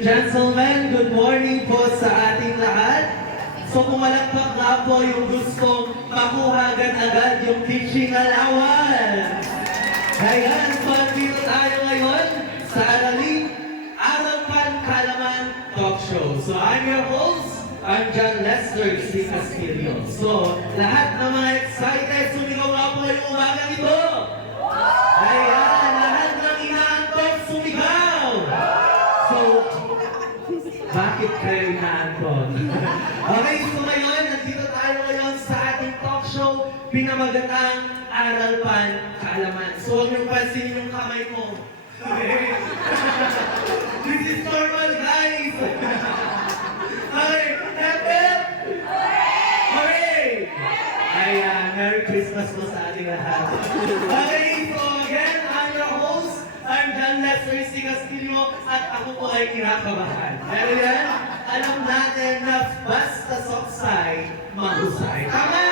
Gentlemen, good morning po sa ating lahat. So pumalakpak nga po yung gustong makuha agad-agad yung teaching allowance. Ayan, so dito tayo ngayon sa Arapan Kalaman Talk Show. So I'm your host, I'm John Lester C. Castillo. So lahat ng mga excited, sumigaw nga po yung umaga ito. Ayan, lahat ng inaantok, sumigaw. So, bakit kayo inaantok? Okay, so ngayon, nandito tayo ngayon sa ating talk show, pinamagatang Arapan Kaalaman. So, huwag niyong pansinin yung kamay ko. Okay? This is normal, guys! Okay, hep! Hooray! Ayan, Merry Christmas po sa ating lahat. Okay, so again, I'm your host, I'm John Lester C. Castillo, at ako po ay kinakabahan. Pero yan, alam natin na basta soksay, mahusay. Tama!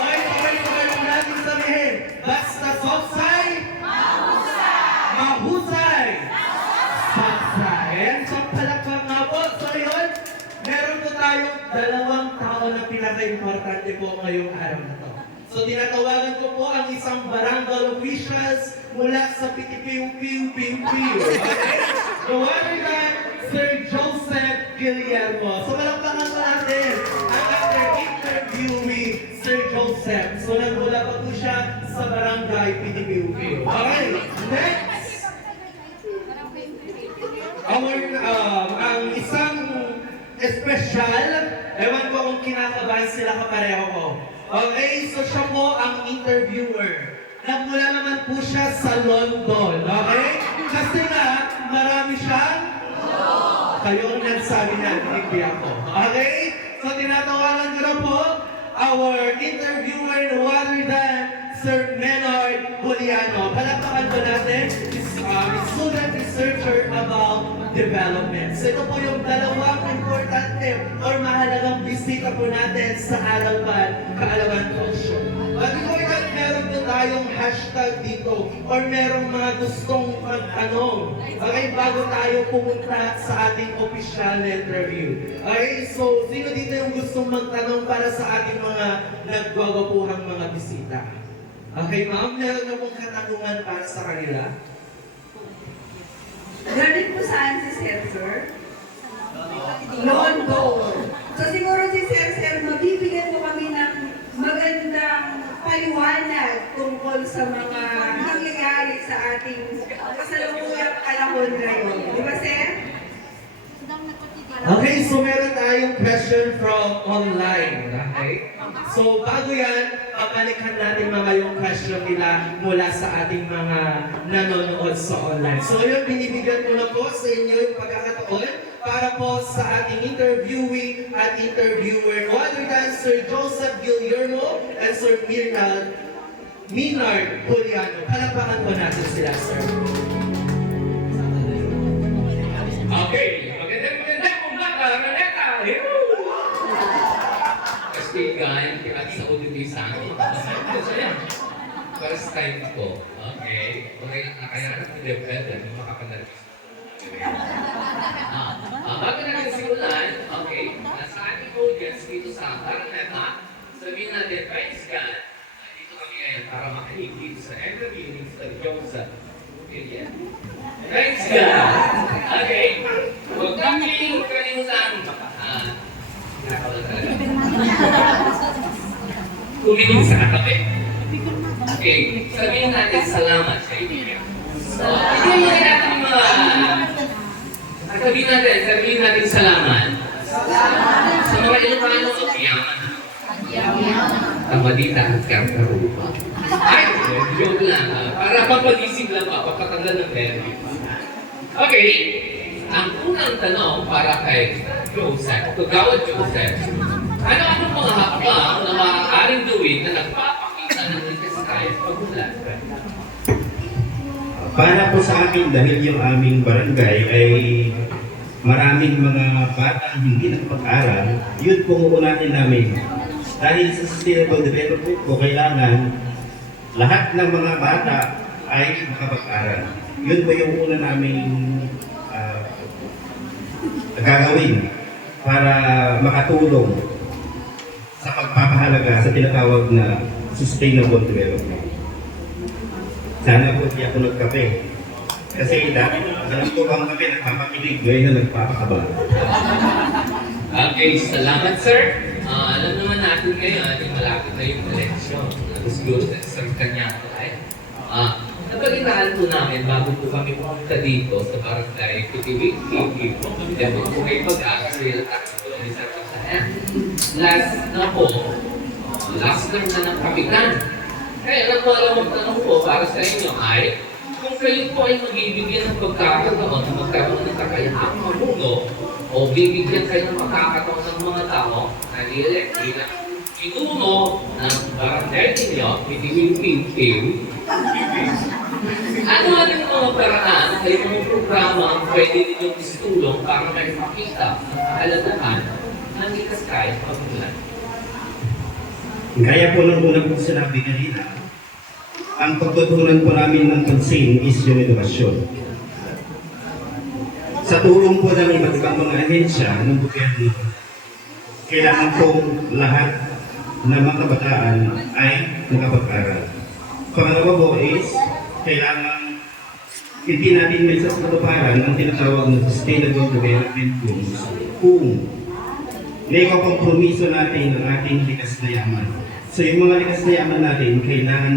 Okay, sabay-sabay mo natin sabihin, basta soksay, mahusay! Mahusay! Soksay! Ayan, so palakpak nga po. So yun, meron po tayong dalawang tao na pinaka-importante po ngayong araw na to. So tinatawagan ko po ang isang barangay officials mula sa Pitipiu-Piu-Piu-Piu. Okay? The one that Sir Joseph Guillermo. So malakpakan po natin ang ating interviewee, Sir Joseph. So nagmula pa po siya sa barangay Pitipiu-Piu. Okay? Next! Ang isang espesyal, ewan ko kung kinakabahan sila kapareho ko. Okay, so siya po ang interviewer. Nagmula naman po siya sa London, okay? Kasi nga, marami siyang kayo ang nagsabi niya, hindi ako. Okay? So tinatawagan ko na po our interviewer no other than Sir Menard Juliano. Palakpakan po natin, student researcher about development. So ito po yung dalawang importante or mahalagang bisita po natin sa Arapan Kaalaman Talk Show. But before that, meron po tayong hashtag dito or merong mga gustong magtanong. Okay, bago tayo pumunta sa ating official interview. Okay, so sino dito yung gustong magtanong para sa ating mga nagwagapuhang mga bisita? Okay, ma'am, meron na pong katanungan para sa kanila? Galing po saan si Sir? London. So siguro si Sir, mabibigyan mo kami ng magandang paliwanag tungkol sa mga nangyayari sa ating kasalukuyang panahon ngayon. Di ba, Sir? Okay, so meron tayong question from online. Okay? So bago yan, papalikan natin mga yung question nila mula sa ating mga nanonood sa online. So yun, binibigyan ko na po sa inyo yung pagkakataon para po sa ating interviewee at interviewer, no other than Sir Joseph Guillermo and Sir Menard Juliano. Palakpakan po natin sila, sir. Okay, magandang umaga, Renata! Kastigan, at sa auditor sa akin. So yan, first time ko. Okay, kaya nag-depende, makapanalis. Bago natin simulan, okay, nasa ating audience dito sa Renata, sabihin natin, praise God. Dito kami ngayon para makinig dito sa interview ni Sir Joseph. Praise God! Okay, huwag kaming kalimutan. Kuminig sa katabi. Okay, sabihin natin salamat sa ibigay. Sabihin natin yung mga... Sabihin natin salamat. Sa mga Ilocano o Piyaman. Tamadita at Kartarupa. Ay, joke lang. Para papagising lang pa, papatanggal ng nervous. Okay, ang unang tanong para kay Joseph, Kagawad Joseph, ano mga hakbang na maaaring gawin na nagpapakita ng likas tayo pagmulan? Para po sa akin, dahil yung aming barangay ay maraming mga bata hindi nakapag-aral, yun po uunahin namin. Dahil sa sustainable development po, kailangan lahat ng mga bata ay makapag-aral. Yun po yung una naming gagawin para makatulong sa pagpapahalaga sa tinatawag na sustainable development. Sana po di ako nagkape. Kasi dati, alam ko bang kape nagpapakilig, ngayon na nagpapakaba. Okay, salamat sir. Alam naman natin ngayon, malapit na yung election. Siguro sa kanya napag-inahan po namin bago po kami pumunta dito sa barangay PTV. Dapat po kayo pag-aasal at last term na ng kapitan. Kaya alam tanong po para sa inyo ay, kung kayo po ay magbibigyan ng pagkakataon na magkaroon ng kakayahan mamuno o bibigyan kayo ng makakataon ng mga tao na i-elect bilang pinuno ng barangay ninyo, PTV, ano yung mga paraan ay mga programa ang pwede ninyong istulong para may makita ang kahalagahan ng likas kahit pagmulan? Gaya po ng unang kong sinabi kanina, ang pagtutunan po namin ng pansin is yung edukasyon. Sa tulong po ng iba't ibang mga ahensya ng gobyerno, kailangan po lahat ng mga kabataan ay nakapag-aral. Pangalawa po is, kailangan hindi natin may sasaluparan ang tinatawag na sustainable development goals kung naikompromiso natin ang ating likas na yaman. So yung mga likas na yaman natin, kailangan